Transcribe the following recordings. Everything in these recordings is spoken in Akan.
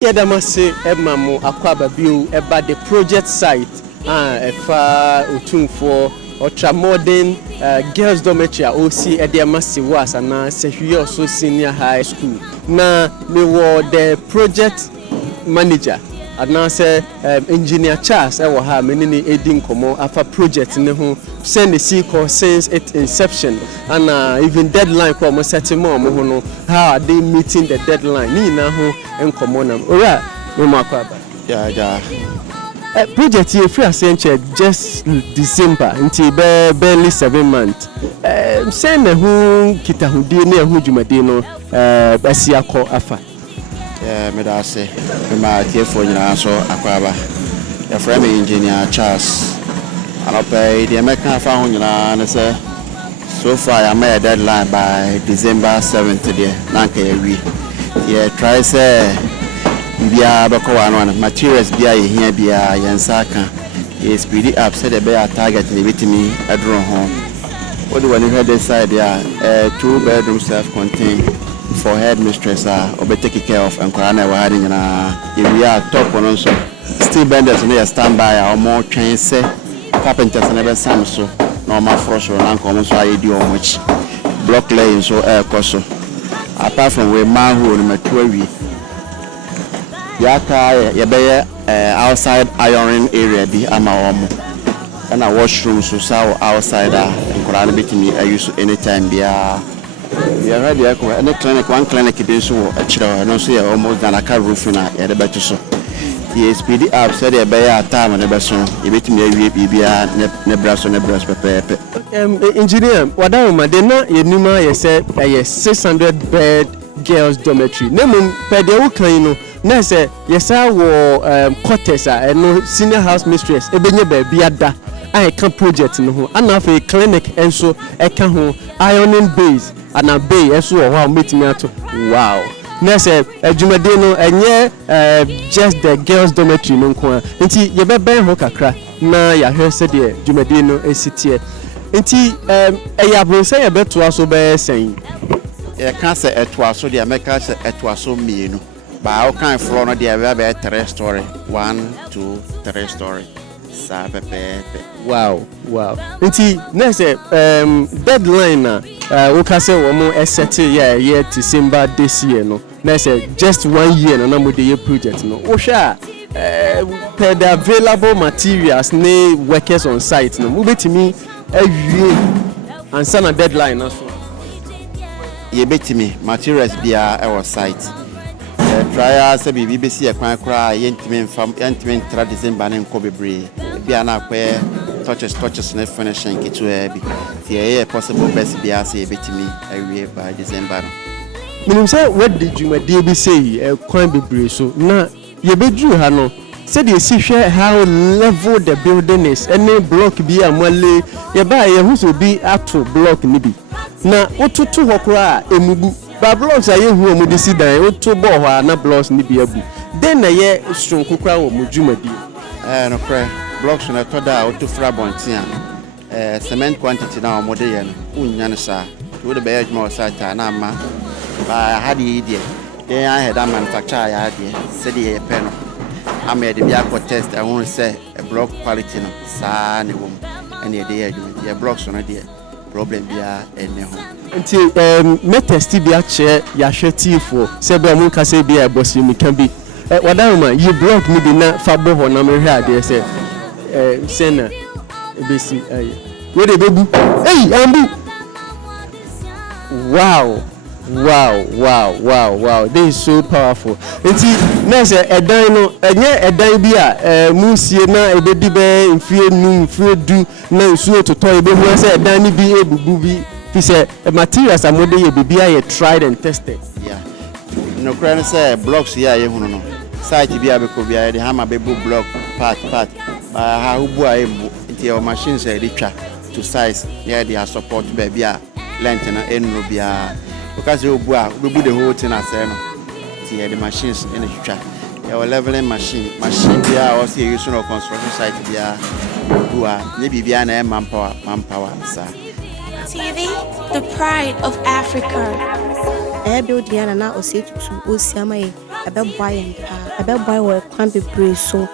Yedamase Emamo Akwaba Biu about the project site efa Otumfuo Ultramodern Girls Dormitory OC Ediamasi was and Sefwi Wiawso Senior High School. Na me were the project manager and now say engineer Charles ewa ha menini edin komo afa project ne ho send the sequel since its inception and even deadline ko mo set mo ho no how are they meeting the deadline ni na ho enkomo nam ora me makwaba yeah project here free ascension just December until barely 7 months send the ho kitahudi ne ho dwumade no basiakọ afa me da say my TF4 nyina so akwaba your friend engineer Charles and I pay the American fa ho nyina na say so far I made a deadline by December 7th there nanka we yeah try say bia beko wan materials bia ye hia bia yensa kan is speed up say the be target ni bitimi adro ho what do you head this side there 2-bedroom self-contained for headmistress or take care of and Korana wedding na if we are top on so still benders near standby or more train say carpenters never sam so normal frost or non so I do much block laying so air coso apart from where manhole my 2 yaka ya outside ironing area bi ama omo and a washroom so outside and Korana bitimi I use anytime bia we are ready to any clinic one clinic be so actually no say almost than a car roof na e dey better so the speed up said e be ya time na be so e betimi awie bibia ne braso pepe engineer wadawo ma de na yenuma ye say 600 bed girls dormitory nemu per de wo kan no na say yesa wo quarters no senior house mistress e benye ba bia da I can project no ho ana fa clinic enso e ka ho ironing base ana bay enso ho meet me ato wow na say adwumade no enye just the girls dormitory no nko nti ye be ben ho kakra na ya hwe se de adwumade no esitie nti eyabro say ye beto aso be sen ye kan say eto aso de ameka say eto aso mienu ba o kan floor no de be 3 story 1 2 3 story wow nti na say deadline na we can say we mo set year December this year no na say just 1 year na mo dey project no wo hwa per the available materials ne workers on site no mo betimi awie ansa na deadline na so ye betimi materials bia e was site trial say bibi be see ekwan kra yentimi tra December na nko bebre bia na akwe touches na finishing kitu bi tie possible best bia say betimi awie by December no minim say what did you dey be say ekwan bebre so na ye bedru ha no say dey see hwe how level the building is any block bi amale ye ba ye hu so bi ato block ni bi na otutu hokora emubu ba blocks aye hu omo de sidan oto bo ho na blocks ni bi abu den na ye stronko kra wo modwumadi no prayer blocks na to da oto fra bontia cement quantity na omo de ye no unya ne sa wo de be ye djuma osata na ama ba ha de die den I had a manufacturer ya de se de ye pe no ama de bia ko test I won say a block quality no sa ne wo and ye de ye blocks no de problem bia ene ho nti me test bia che ya hwetifo se be mu ka se bia e bosi mi kan bi wadama you block ni bi na fa bo ho na me hwe ade se sena besi we de bebu ambu wow this is so powerful nti na se edan no enye edan bi a musie na ebedi be mfie nu mfie du na nsuo totoy ebehu se edan ni bi ebubu bi fi se materials amode ye bibia ye tried and tested yeah no crane say blocks ya ye hunu no site bi abeko bia de hammer bebu block part ha hubu a ebu nti o machines e dey twa to size yeah they support be bia length na enro bia because you do the whole thing as the machines in the future. Your leveling machine there also use on construction site there. Who are maybe manpower, sir. TV, the pride of Africa. building na Osei Tutu II ebe boy we kwan bebre so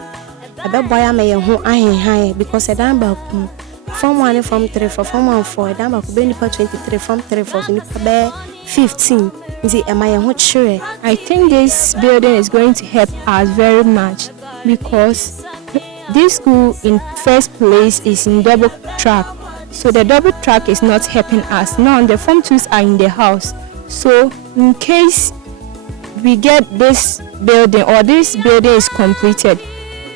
ebe boy am ye ho ahen because edan ba ku form 1 form 3 form 1 4 edan ba ku be nipa 23 form 3 for nipa be 15 nti ema ye ho chire. I think this building is going to help us very much because this school in first place is in double track. So the double track is not helping us. Now the form 2s are in the house. So in case we get this building or this building is completed,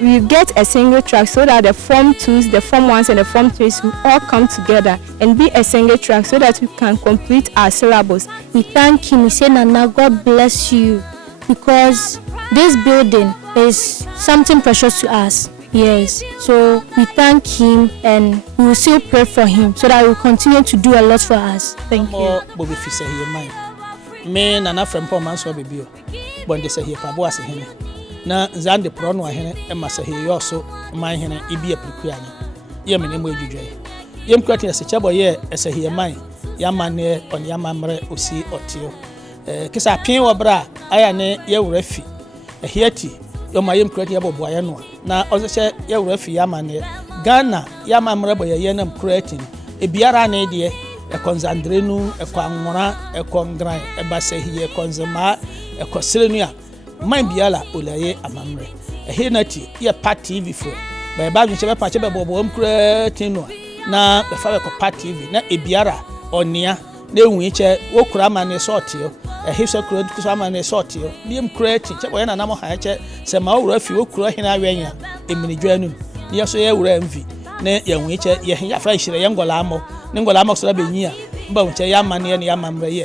we get a single track so that the form 2s, the form 1s and the form 3s will all come together and be a single track so that we can complete our syllabus. We thank him. We say, Nana, God bless you, because this building is something precious to us. Yes, so we thank him and we will still pray for him so that he will continue to do a lot for us. Thank you. Bobby Fisa here, mine. Me Nana from Pomanso Baby. When they say here, Pabo Asantehene. Na Zande Prono Hene, and Massa here also, my Hene, Ibi a Priquiani. Yemen, and Waju. Yem Cratty as a chabo ye, as a here mine. Yamane on Yamamre, Usi or Tio. Kissa Pin or Bra, I am a refi. A hieti. Yo mayem kreti abo boyano na ozese ye refi yamane Ghana yamamre boye yenam kreti e biara na de e konzandrenu e kwanwora e kongran e basehiye e konzema e kosrenu a man biala olaye amamre e henati ye party tv fo ba ba dwche be pa che be bobo kreti no na be fa be ko party tv na e biara onia na enwu iche wokura mane sortio a hisa credit to some and sort you. Liam creating when an ammo hatchet, some more if you cry in our venya, a mini journey. Yes, I will envy. Nay, young witch, ye fresh, a young golamo, Ningolamo Slabinia, but a young man and Yamam Ray.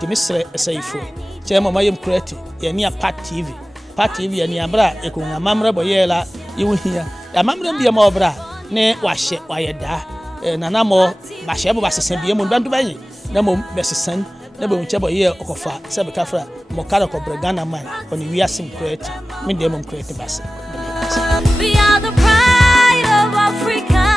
The Mr. Safe. Chairman Mayam creating, ye near Pat TV. Pat TV and Yabra, a kuna mamra boyela, you will hear. A mamma be a more bra, nay, wash it, why da. Nanamo, Mashabo was a symbium, Bantu Namo, best son. Never whichever year okofa sebe kafra mokara ko bregana man on we are sim create me demon create base. We are the pride of Africa.